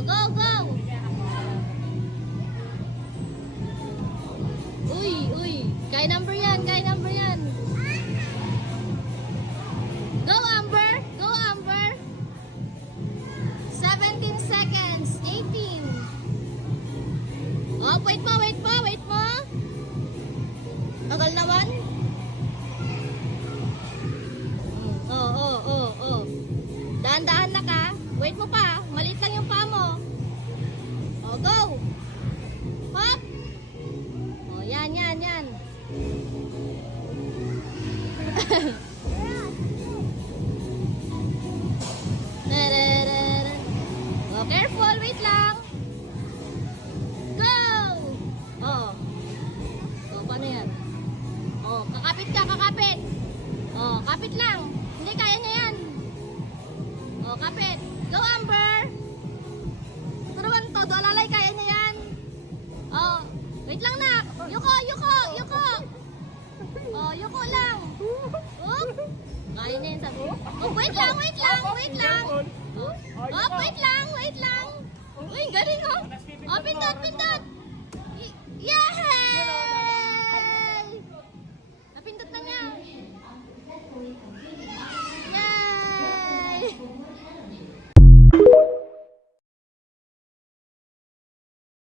Oh, go, go. Uy, uy. Kaya number yan, kaya number yan. Go, Amber. Go, Amber. 17 seconds. 18. Oh, wait mo, wait mo, wait mo. Tagal naman. Oh. Dahan-dahan na ka. Wait mo pa. Maliit lang yung paa mo. Oh, go. Hop. Oh, yan. Oh, careful. Wait lang. Go. Oh. Oh, paano yan? Oh, kakapit ka, kakapit. Oh, kapit lang. Hindi, kaya niya yan. Oh, kapit. Go, Amber. Turuan to. Alalay, kaya niya yan. Oh, wait lang na. Yuko. Oh, yuko lang. Oh, kaya niya yan, sabi. Oh, wait lang. Oh, wait lang. Uy, galing, oh. Oh, pindot. Yeah!